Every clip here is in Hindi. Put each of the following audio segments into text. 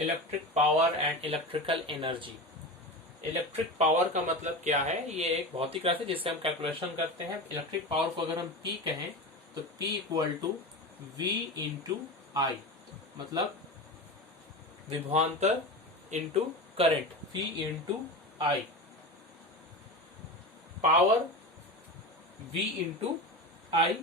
Electric power and electrical energy. Electric power का मतलब क्या है? ये एक भौतिक राशि जिससे हम कैलकुलेशन करते हैं। इलेक्ट्रिक पावर को अगर हम P कहें तो P equal to V into I, मतलब विभवांतर into current, V into I. Power V into I,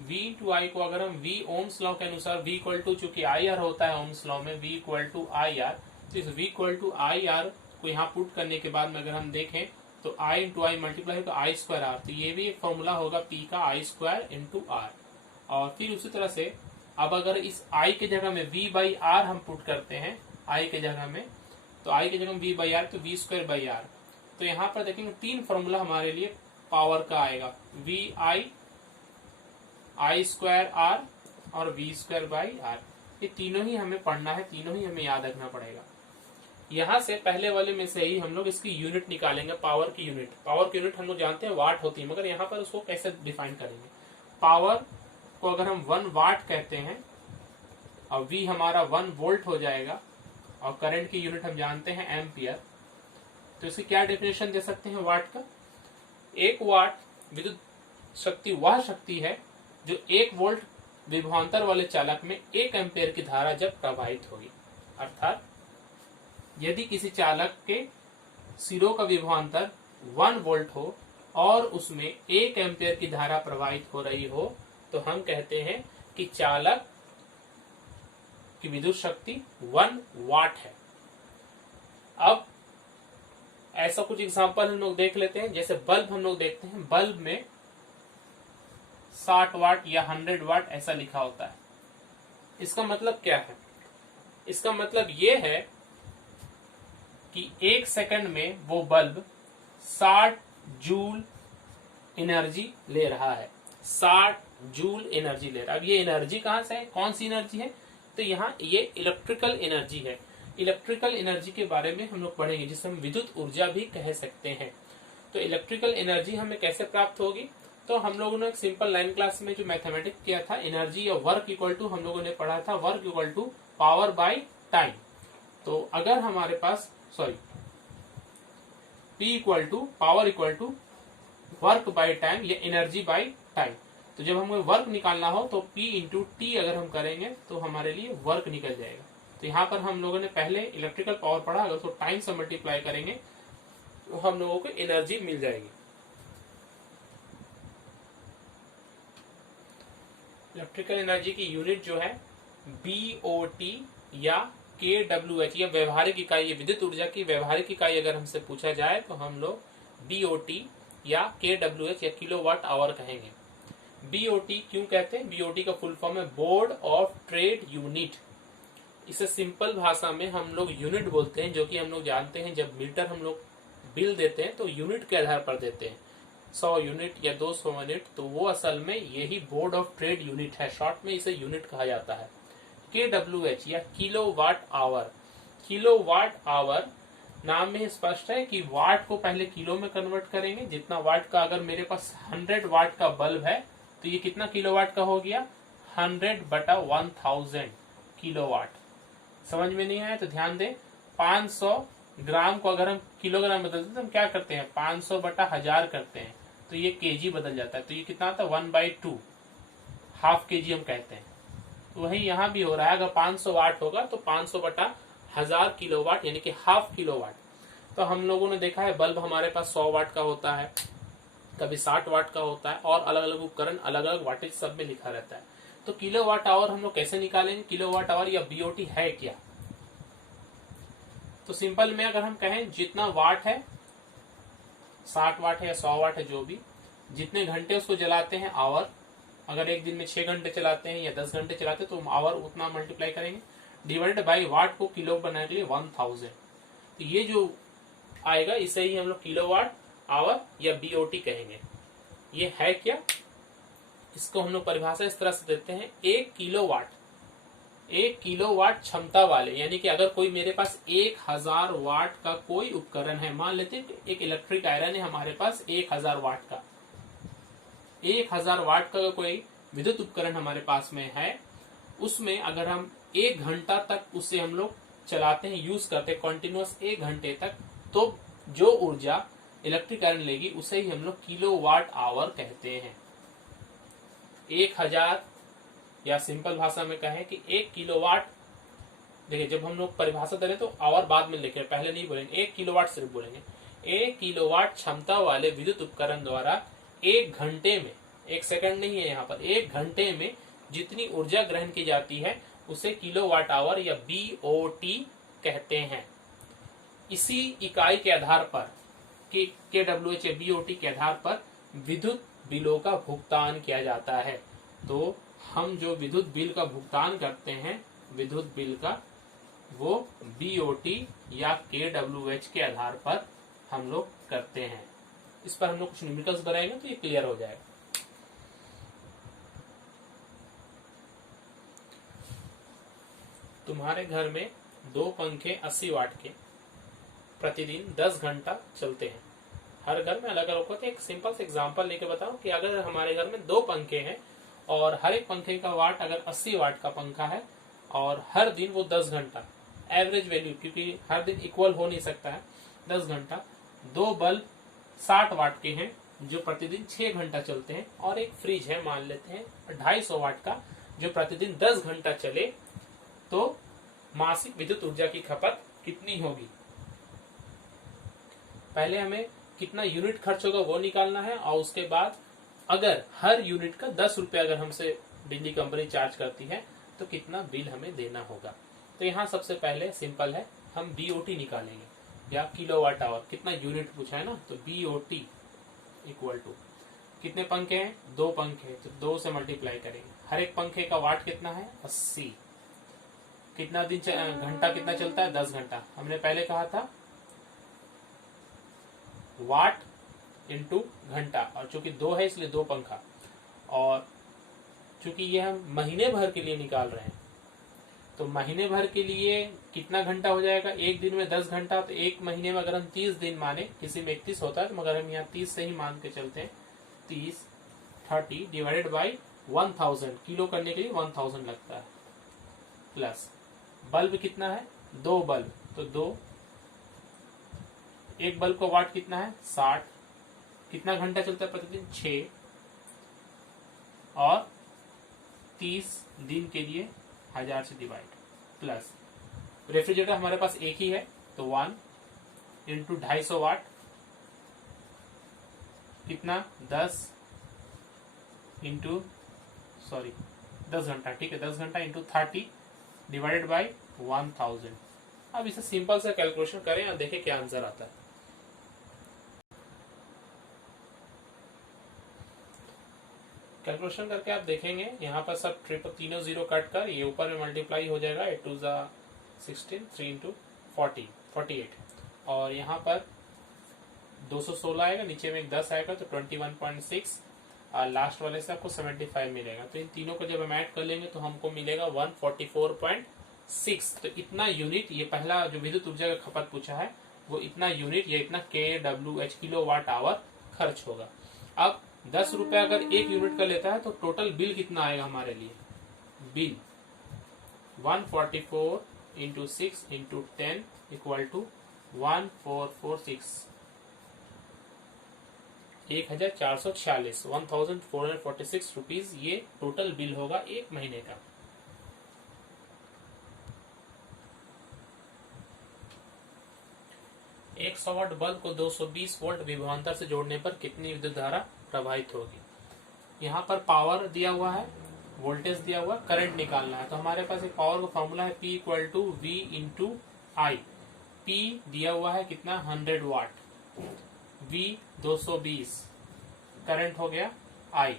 V into I को अगर हम V ओम्स लॉ के अनुसार V इक्वल टू, चूंकि आई आर होता है ओम्स लॉ में, V equal to I R, तो इस V equal to I R को यहाँ पुट करने के बाद में अगर हम देखें तो I इंटू आई मल्टीप्लाई तो आई स्क्वायर आर, तो ये भी एक फॉर्मूला होगा P का, आई स्क्वायर इंटू आर। और फिर उसी तरह से अब अगर इस I के जगह में V बाई आर हम पुट करते हैं, I के जगह में, तो I के जगह में V बाई आर तो V स्क्वायर बाई आर। तो यहाँ पर देखेंगे तीन फॉर्मूला हमारे लिए पावर का आएगा, V I, I square R और वी स्क्वायर बाई आर। ये तीनों ही हमें पढ़ना है, तीनों ही हमें याद रखना पड़ेगा। यहाँ से पहले वाले में से ही हम लोग इसकी यूनिट निकालेंगे, पावर की यूनिट। पावर की यूनिट हम लोग जानते हैं वाट होती है, मगर यहाँ पर उसको कैसे डिफाइन करेंगे? पावर को अगर हम 1 वाट कहते हैं और वी हमारा 1 वोल्ट हो जाएगा और करंट की यूनिट हम जानते हैं एम्पियर, तो इसकी क्या डेफिनेशन दे सकते हैं वाट का? 1 वाट विद्युत शक्ति वह शक्ति है जो 1 वोल्ट विभवांतर वाले चालक में 1 एम्पेयर की धारा जब प्रवाहित होगी। अर्थात यदि किसी चालक के सिरों का विभवांतर 1 वोल्ट हो और उसमें 1 एम्पेयर की धारा प्रवाहित हो रही हो, तो हम कहते हैं कि चालक की विद्युत शक्ति 1 वाट है। अब ऐसा कुछ एग्जांपल हम लोग देख लेते हैं। जैसे बल्ब हम लोग देखते हैं, बल्ब में 60 वाट या 100 वाट ऐसा लिखा होता है। इसका मतलब क्या है? इसका मतलब ये है कि 1 सेकंड में वो बल्ब 60 जूल एनर्जी ले रहा है, 60 जूल एनर्जी ले रहा है। अब ये एनर्जी कहां से है? कौन सी एनर्जी है? तो यहाँ ये इलेक्ट्रिकल एनर्जी है। इलेक्ट्रिकल एनर्जी के बारे में हम लोग पढ़ेंगे, जिसे हम विद्युत ऊर्जा भी कह सकते हैं। तो इलेक्ट्रिकल एनर्जी हमें कैसे प्राप्त होगी? तो हम लोगों ने एक सिंपल लाइन क्लास में जो मैथमेटिक्स किया था, एनर्जी या वर्क इक्वल टू, हम लोगों ने पढ़ा था work equal to power by time. तो अगर हमारे पास P equal to power equal to work by time या एनर्जी बाय टाइम। तो जब हमें वर्क निकालना हो तो P इंटू टी अगर हम करेंगे तो हमारे लिए वर्क निकल जाएगा। तो यहाँ पर हम लोगों ने पहले इलेक्ट्रिकल पावर पढ़ा, अगर उसको टाइम से मल्टीप्लाई करेंगे तो हम लोगों को एनर्जी मिल जाएगी। इलेक्ट्रिकल एनर्जी की यूनिट जो है BOT या kWh या व्यवहारिक इकाई, विद्युत ऊर्जा की व्यवहारिक इकाई अगर हमसे पूछा जाए तो हम लोग BOT या kWh या किलोवाट आवर कहेंगे। BOT क्यों कहते हैं? BOT का फुल फॉर्म है बोर्ड ऑफ ट्रेड यूनिट। इसे सिंपल भाषा में हम लोग यूनिट बोलते हैं, जो कि हम लोग जानते हैं जब मीटर हम लोग बिल देते हैं तो यूनिट के आधार पर देते हैं, 100 यूनिट या 200 यूनिट, तो वो असल में यही बोर्ड ऑफ ट्रेड यूनिट है। शॉर्ट में इसे यूनिट कहा जाता है। kWh या किलोवाट आवर। किलोवाट आवर नाम में स्पष्ट है कि वाट को पहले किलो में कन्वर्ट करेंगे। जितना वाट का, अगर मेरे पास 100 वाट का बल्ब है तो ये कितना किलोवाट का हो गया? 100/1000 किलोवाट। समझ में नहीं आया तो ध्यान दें। 500 ग्राम को अगर हम किलोग्राम बदलते हैं तो हम क्या करते हैं? 500/1000 करते हैं, तो ये केजी बदल जाता है। तो ये कितना आता है? 1/2, हाफ केजी हम कहते हैं। तो वही यहाँ भी हो रहा है। अगर 500 वाट होगा तो 500/1000 किलोवाट, यानी कि हाफ किलोवाट। तो हम लोगों ने देखा है बल्ब हमारे पास 100 वाट का होता है, कभी 60 वाट का होता है, और अलग अलग उपकरण अलग अलग वाटेज सब में लिखा रहता है। तो किलोवाट आवर हम लोग कैसे निकालेंगे? किलोवाट आवर या BOT है क्या? तो सिंपल में अगर हम कहें जितना वाट है, 60 वाट है या 100 वाट है, जो भी, जितने घंटे उसको जलाते हैं आवर। अगर एक दिन में 6 घंटे चलाते हैं या 10 घंटे चलाते हैं तो आवर उतना मल्टीप्लाई करेंगे, डिवाइडेड बाई वाट को किलो बनाने के लिए 1000। तो ये जो आएगा इसे ही हम लोग किलोवाट आवर या BOT कहेंगे। ये है क्या? इसको हम लोग परिभाषा इस तरह से देते हैं, 1 किलोवाट क्षमता वाले, यानी कि अगर कोई मेरे पास 1000 वाट का कोई उपकरण है, मान लेते हैं एक इलेक्ट्रिक आयरन है हमारे पास 1000 वाट का, 1000 वाट का कोई विद्युत उपकरण हमारे पास में है, उसमें अगर हम 1 घंटा तक उसे हम लोग चलाते हैं, यूज करते हैं कंटिन्यूअस 1 घंटे तक, तो जो ऊर्जा इलेक्ट्रिक करंट लेगी उसे ही हम लोग किलोवाट आवर कहते हैं। 1000 या सिंपल भाषा में कहें कि 1 किलोवाट, देखिए जब हम लोग परिभाषा दे रहे तो आवर बाद में लिखे, पहले नहीं बोलेंगे, 1 किलोवाट सिर्फ बोलेंगे। 1 किलोवाट क्षमता वाले विद्युत उपकरण द्वारा 1 घंटे में, 1 सेकंड नहीं है यहाँ पर, 1 घंटे में जितनी ऊर्जा ग्रहण की जाती है उसे किलोवाट आवर या बीओटी कहते हैं। इसी इकाई के आधार पर KWH या बीओटी के आधार पर विद्युत बिलों का भुगतान किया जाता है। तो हम जो विद्युत बिल का भुगतान करते हैं, विद्युत बिल का, वो बीओटी या KWH के आधार पर हम लोग करते हैं। इस पर हम लोग कुछ न्यूमेरिकल्स बनाएंगे तो ये क्लियर हो जाएगा। तुम्हारे घर में 2 पंखे 80 वाट के प्रतिदिन 10 घंटा चलते हैं। हर घर में अलग अलग होते हैं। एक सिंपल से एग्जांपल लेके बताओ कि अगर हमारे घर में 2 पंखे हैं और हर एक पंखे का वाट अगर 80 वाट का पंखा है और हर दिन वो 10 घंटा, एवरेज वैल्यू, क्योंकि हर दिन इक्वल हो नहीं सकता है, 10 घंटा, 2 बल्ब 60 वाट के हैं जो प्रतिदिन 6 घंटा चलते हैं, और एक फ्रिज है मान लेते हैं 250 वाट का जो प्रतिदिन 10 घंटा चले, तो मासिक विद्युत ऊर्जा की खपत कितनी होगी? पहले हमें कितना यूनिट खर्च होगा वो निकालना है, और उसके बाद अगर हर यूनिट का 10 रुपए अगर हमसे बिजली कंपनी चार्ज करती है तो कितना बिल हमें देना होगा। तो यहाँ सबसे पहले सिंपल है, हम बीओटी निकालेंगे या किलोवाट आवर, कितना यूनिट पूछा है ना, तो बीओटी इक्वल टू कितने पंखे हैं, 2 पंखे, तो 2 से मल्टीप्लाई करेंगे। हर एक पंखे का वाट कितना है, 80। कितना दिन घंटा कितना चलता है, 10 घंटा। हमने पहले कहा था वाट इंटू घंटा, और चूंकि 2 है इसलिए 2 पंखा, और चूंकि ये हम महीने भर के लिए निकाल रहे हैं तो महीने भर के लिए कितना घंटा हो जाएगा, एक दिन में 10 घंटा, तो एक महीने में अगर हम 30 दिन माने, किसी में 31 होता है तो मगर हम यहाँ 30 से ही मान के चलते हैं, 30 डिवाइडेड बाई 1000, किलो करने के लिए 1000 लगता है, प्लस बल्ब कितना है, 2 बल्ब, तो 2, एक बल्ब का वाट कितना है, 60, कितना घंटा चलता है प्रतिदिन, 6, और 30 दिन के लिए 1000 से डिवाइड, प्लस रेफ्रिजरेटर हमारे पास एक ही है तो 1 इंटू 250 वाट, कितना 10 घंटा, ठीक है, 10 घंटा इंटू 30 डिवाइडेड बाई 1000। अब इसे सिंपल सा कैलकुलेशन करें और देखें क्या आंसर आता है। कैलकुलेशन करके आप देखेंगे यहाँ पर सब तीनों 0 कट कर ये ऊपर में मल्टीप्लाई हो जाएगा, 8 2 16, 3 इंटू 40, 48, और यहाँ पर 216 आएगा, नीचे में एक 10 आएगा तो 21.6, और लास्ट वाले से आपको 75 मिलेगा। तो इन तीनों को जब हम ऐड कर लेंगे तो हमको मिलेगा 144.6। तो इतना यूनिट, ये पहला जो विद्युत ऊर्जा का खपत पूछा है वो इतना यूनिट या इतना KWH किलोवाट आवर खर्च होगा। अब 10 रुपए अगर एक यूनिट का लेता है तो टोटल बिल कितना आएगा हमारे लिए, bill 144 into 6 into 10 equal to 1446, 1446, 1446 rupees ये टोटल बिल होगा एक महीने का। एक 100 वाट बल्ब को 220 वोल्ट विभवांतर से जोड़ने पर कितनी विद्युत धारा प्रवाहित होगी। यहाँ पर पावर दिया हुआ है, वोल्टेज दिया हुआ, करंट निकालना है। तो हमारे पास एक पावर का फॉर्मूला है P equal to V into I. P दिया हुआ है कितना, 100 वाट, V 220, करंट हो गया I,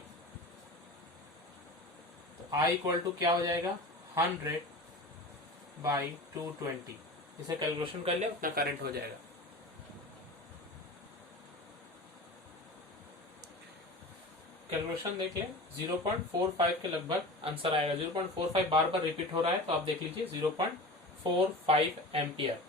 तो I इक्वल टू क्या हो जाएगा, 100 बाई 220। इसे कैलकुलेशन कर लिया, उतना करंट हो जाएगा। कैलकुलेशन देख लें, 0.45 के लगभग आंसर आएगा। 0.45 बार बार रिपीट हो रहा है तो आप देख लीजिए 0.45 एम्पियर।